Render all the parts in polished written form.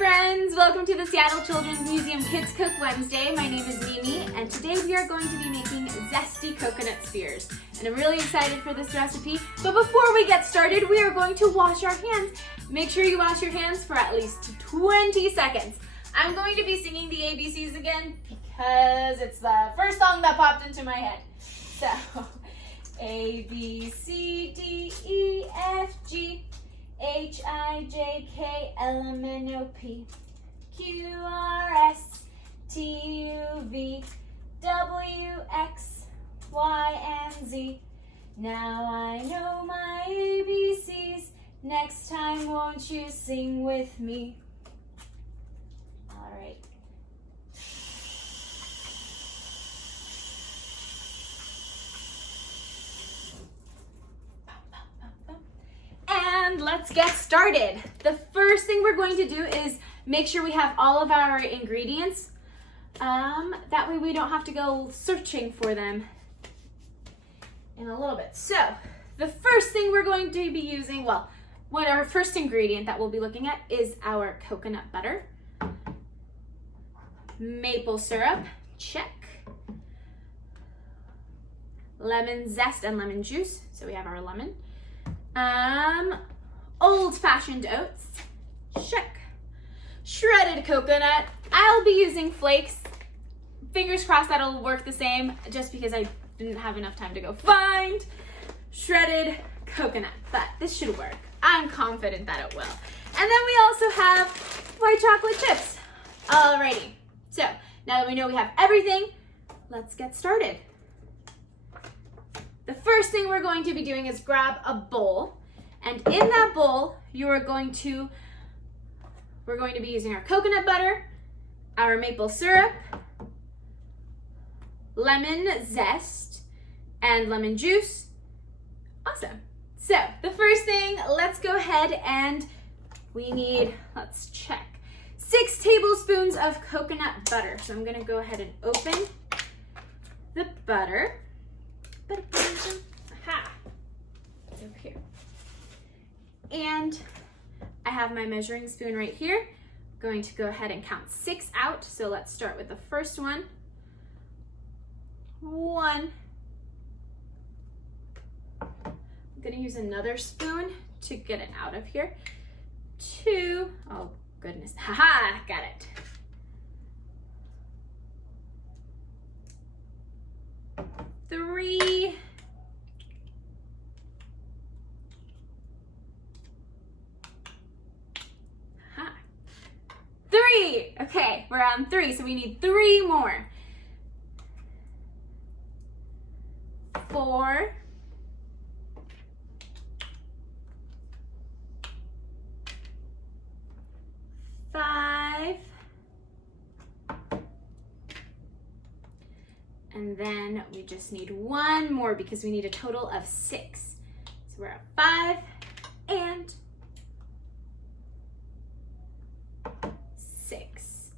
friends! Welcome to the Seattle Children's Museum Kids Cook Wednesday. My name is Mimi, and today we are going to be making zesty coconut spheres. And I'm really excited for this recipe. But before we get started, we are going to wash our hands. Make sure you wash your hands for at least 20 seconds. I'm going to be singing the ABCs again because it's the first song that popped into my head. So, A, B, C, D, E, F, G, H, I, J, K, L, M, N, O, P, Q, R, S, T, U, V, W, X, Y, and Z. Now I know my ABCs. Next time, won't you sing with me? All right. And let's get started. The first thing we're going to do is make sure we have all of our ingredients. That way we don't have to go searching for them in a little bit. So the first thing we're going to be using, what our first ingredient that we'll be looking at is our coconut butter. Maple syrup, check. Lemon zest and lemon juice, so we have our lemon. Old-fashioned oats, check. Shredded coconut, I'll be using flakes. Fingers crossed that'll work the same, just because I didn't have enough time to go find shredded coconut, but this should work. I'm confident that it will. And then we also have white chocolate chips. Alrighty, so now that we know we have everything, let's get started. The first thing we're going to be doing is grab a bowl, and in that bowl, we're going to be using our coconut butter, our maple syrup, lemon zest, and lemon juice. Awesome. So the first thing, let's go ahead and we need, let's check, 6 tablespoons of coconut butter. So I'm gonna go ahead and open the butter. Aha, it's over here. And I have my measuring spoon right here. I'm going to go ahead and count 6 out. So let's start with the first one. 1. I'm gonna use another spoon to get it out of here. 2, oh goodness, haha, got it. 3, 3, okay, we're on 3, so we need 3 more. 4, 5, and then we just need 1 more because we need a total of 6. So we're at 5 and 6.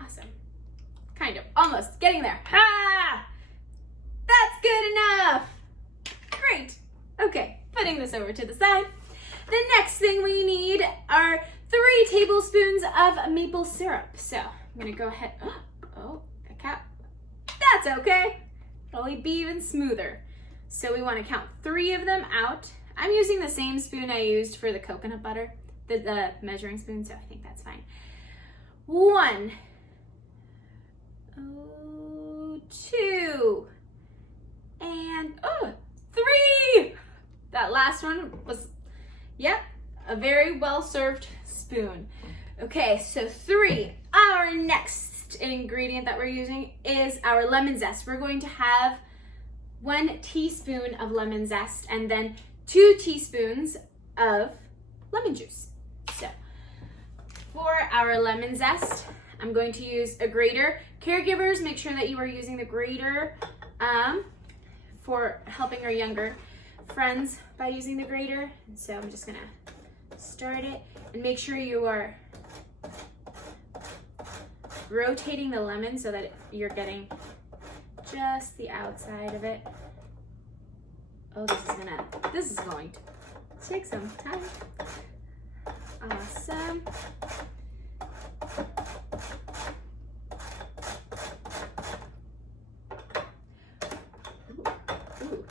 Awesome. Kind of, almost, getting there. Ha! That's good enough. Great. Okay, putting this over to the side. The next thing we need are 3 tablespoons of maple syrup. So I'm gonna go ahead, oh, the cap. That's okay. It'll be even smoother. So we wanna count 3 of them out. I'm using the same spoon I used for the coconut butter, the measuring spoon, so I think that's fine. 1, 2, and 3. That last one was, yep, a very well-served spoon. Okay, so 3. Our next ingredient that we're using is our lemon zest. We're going to have 1 teaspoon of lemon zest and then 2 teaspoons of lemon juice. So for our lemon zest, I'm going to use a grater. Caregivers, make sure that you are using the grater for helping our younger friends by using the grater. And so I'm just gonna start it and make sure you are rotating the lemon so that you're getting just the outside of it. Oh, this is going to take some time. Awesome. Ooh.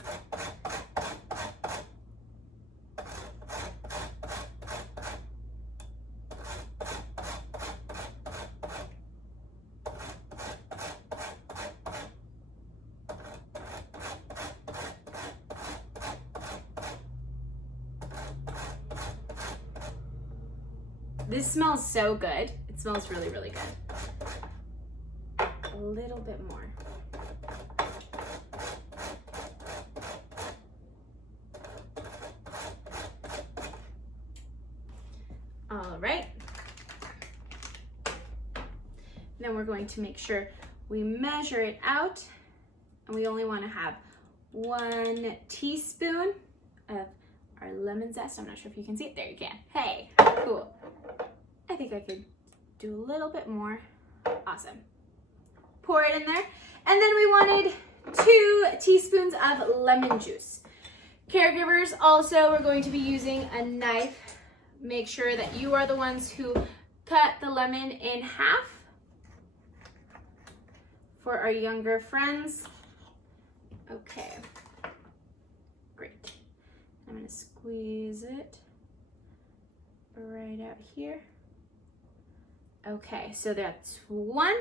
This smells so good. It smells really, really good. A little bit more. All right. Then we're going to make sure we measure it out, and we only want to have 1 teaspoon of our lemon zest. I'm not sure if you can see it. There you can. Hey, cool. I think I could do a little bit more. Awesome. Pour it in there. And then we wanted 2 teaspoons of lemon juice. Caregivers, also, we're going to be using a knife. Make sure that you are the ones who cut the lemon in half for our younger friends. Okay, great. I'm gonna squeeze it right out here. Okay, so that's 1,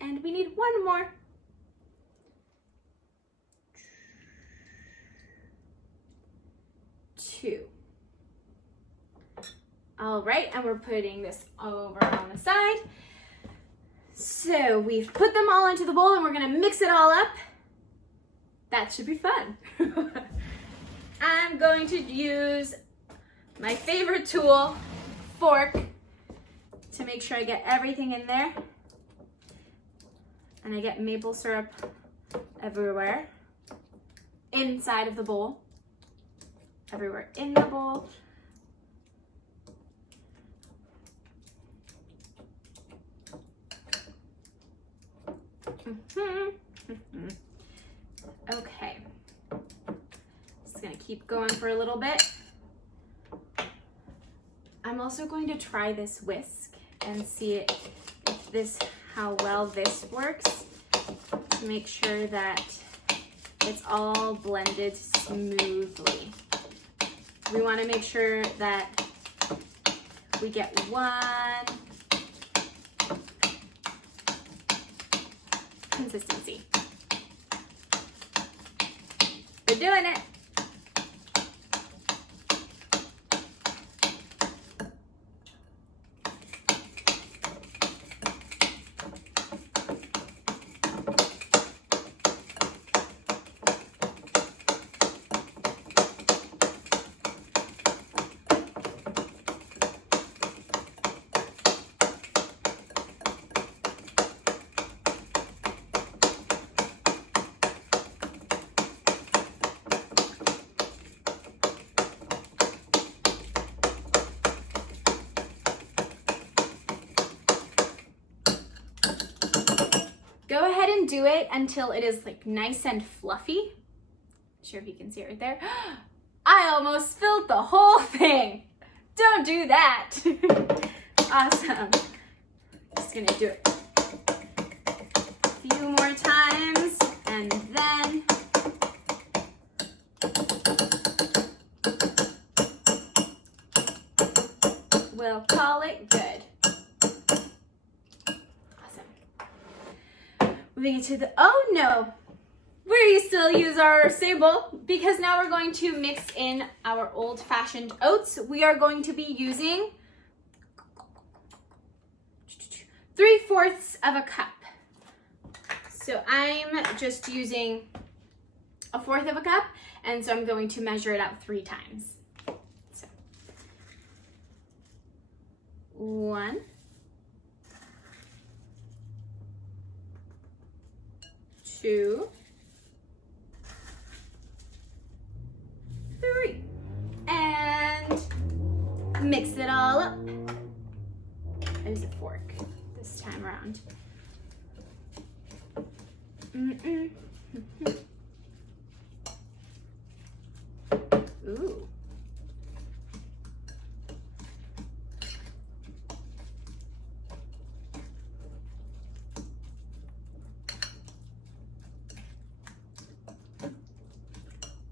and we need 1 more. Two. All right, and we're putting this over on the side. So we've put them all into the bowl, and we're gonna mix it all up. That should be fun. I'm going to use my favorite tool, fork, to make sure I get everything in there. And I get maple syrup everywhere, inside of the bowl, everywhere in the bowl. Okay, just gonna keep going for a little bit. I'm also going to try this whisk and see how well this works, to make sure that it's all blended smoothly. We want to make sure that we get one consistency. We're doing it. Go ahead and do it until it is like nice and fluffy. Not sure if you can see it right there. I almost spilled the whole thing. Don't do that. Awesome. Just gonna do it a few more times, and then we'll call it good. Moving into the, oh no, we still use our sable, because now we're going to mix in our old-fashioned oats. We are going to be using 3/4 of a cup. So I'm just using 1/4 of a cup, and so I'm going to measure it out 3 times. So 1, 2, 3, and mix it all up. I use a fork this time around.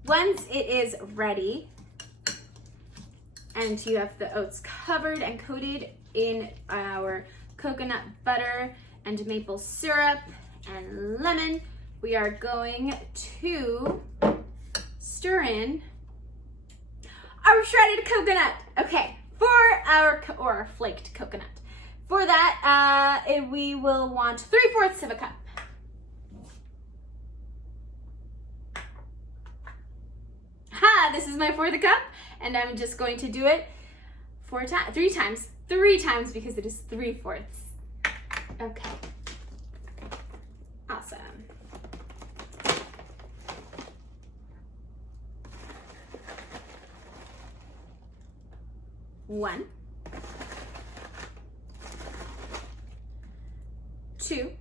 Once it is ready and you have the oats covered and coated in our coconut butter and maple syrup and lemon, we are going to stir in our shredded coconut. Okay, or flaked coconut. For that, we will want 3/4 of a cup. This is my 1/4 cup, and I'm just going to do it 3 times because it is 3/4. Okay. Awesome. One, 2,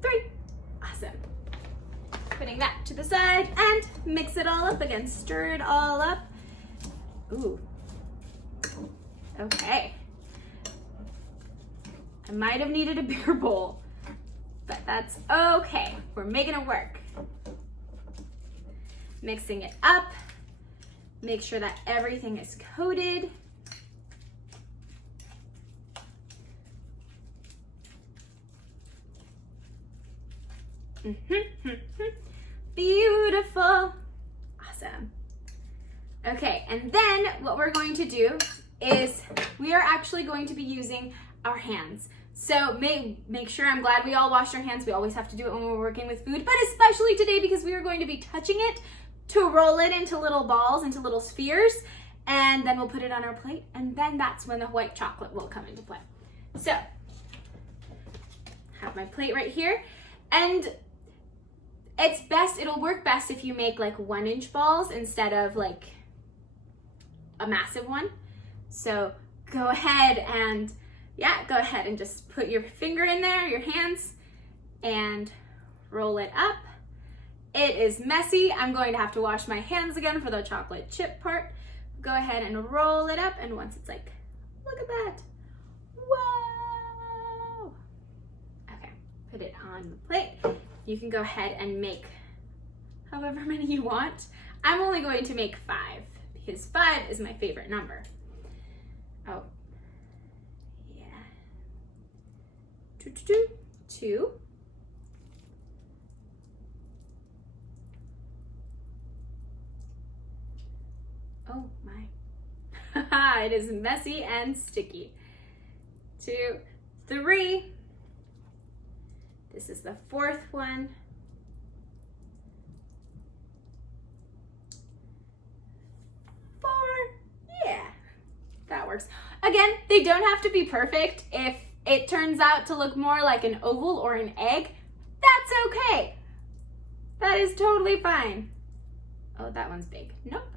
3. Awesome. Putting that to the side and mix it all up again. Stir it all up. Ooh. Okay. I might have needed a bigger bowl, but that's okay. We're making it work. Mixing it up. Make sure that everything is coated. Beautiful. Awesome. Okay, and then what we're going to do is we are actually going to be using our hands. So make sure, I'm glad we all washed our hands. We always have to do it when we're working with food, but especially today because we are going to be touching it to roll it into little balls, into little spheres, and then we'll put it on our plate, and then that's when the white chocolate will come into play. So, have my plate right here, and it'll work best if you make like 1-inch balls instead of like a massive one. So go ahead and just put your finger in there, your hands, and roll it up. It is messy. I'm going to have to wash my hands again for the chocolate chip part. Go ahead and roll it up, and once it's like, look at that. Whoa! Okay, put it on the plate. You can go ahead and make however many you want. I'm only going to make 5 because 5 is my favorite number. Oh, yeah. 2. Oh my. It is messy and sticky. 2, 3. This is the 4th one. 4. Yeah, that works. Again, they don't have to be perfect. If it turns out to look more like an oval or an egg, that's okay. That is totally fine. Oh, that one's big. Nope.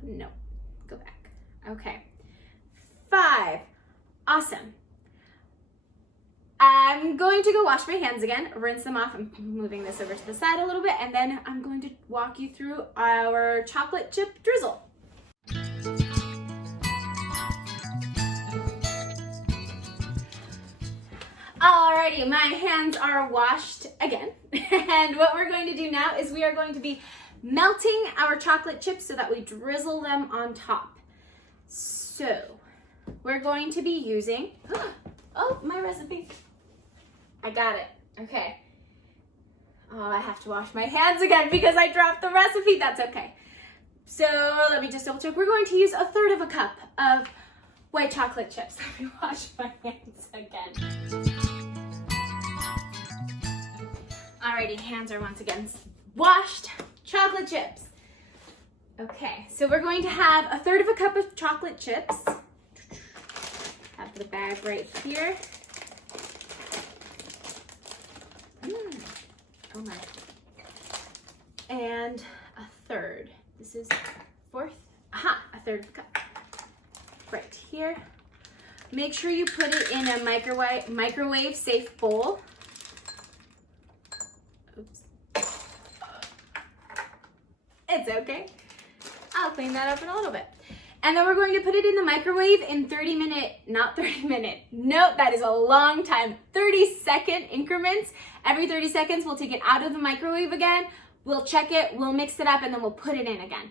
Go back. Okay. 5. Awesome. I'm going to go wash my hands again, rinse them off. I'm moving this over to the side a little bit, and then I'm going to walk you through our chocolate chip drizzle. Alrighty, my hands are washed again. And what we're going to do now is we are going to be melting our chocolate chips so that we drizzle them on top. So we're going to be using, oh, my recipe. I got it. Okay. Oh, I have to wash my hands again because I dropped the recipe. That's okay. So let me just double check. We're going to use 1/3 cup of white chocolate chips. Let me wash my hands again. Alrighty, hands are once again washed. Chocolate chips. Okay, so we're going to have 1/3 cup of chocolate chips. Have the bag right here. Oh my. And 1/3. This is 1/4. Aha, 1/3 cup. Right here. Make sure you put it in a microwave safe bowl. Oops. It's okay. I'll clean that up in a little bit. And then we're going to put it in the microwave in note, that is a long time, 30-second increments. Every 30 seconds, we'll take it out of the microwave again, we'll check it, we'll mix it up, and then we'll put it in again.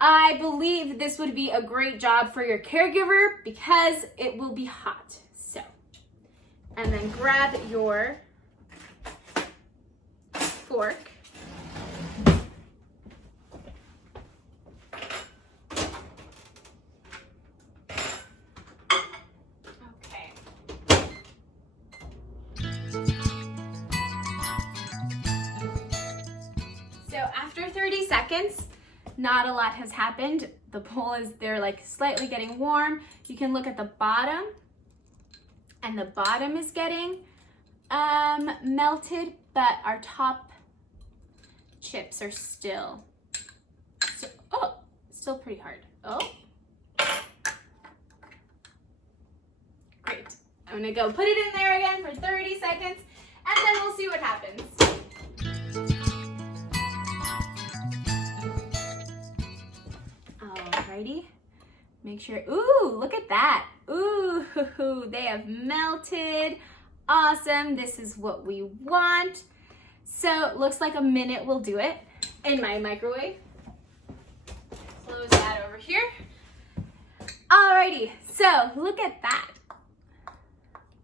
I believe this would be a great job for your caregiver because it will be hot. So, and then grab your fork. Okay. So after 30 seconds, not a lot has happened. The bowl they're like slightly getting warm. You can look at the bottom, and the bottom is getting melted, but our top chips are still pretty hard. Oh, great. I'm gonna go put it in there again for 30 seconds, and then we'll see what happens. Alrighty, make sure, ooh, look at that. Ooh, they have melted. Awesome, this is what we want. So it looks like a minute will do it in my microwave. Close that over here. Alrighty, so look at that.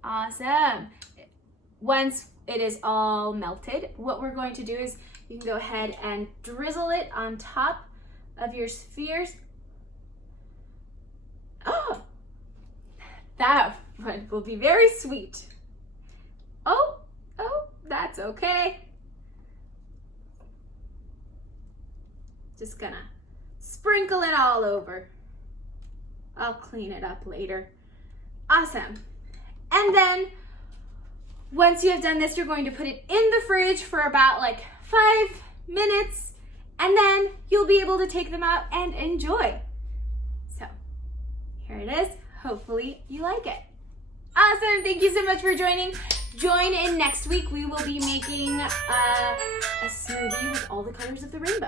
Awesome. Once it is all melted, what we're going to do is you can go ahead and drizzle it on top of your spheres. Oh, that one will be very sweet. Oh, that's okay. Just gonna sprinkle it all over. I'll clean it up later. Awesome. And then once you have done this, you're going to put it in the fridge for about like 5 minutes, and then you'll be able to take them out and enjoy. So here it is. Hopefully you like it. Awesome. Thank you so much for joining. Join in next week. We will be making a smoothie with all the colors of the rainbow.